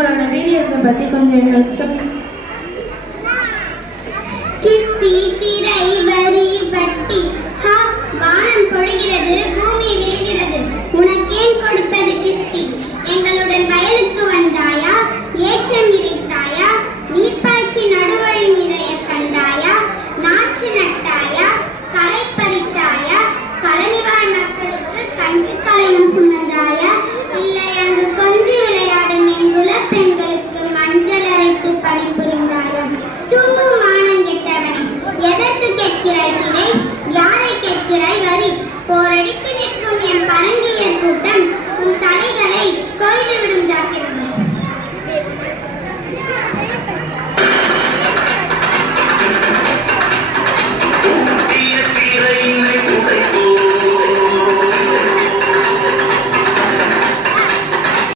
உங்களோட வீரியத்தை பத்தி கொஞ்சம் எங்களுக்கு சொல்லுங்க. கிஸ்தி திரை வரி வட்டி வானம் பொழிகிறது பூமி விழுகிறது உனக்கேன் கொடுப்பது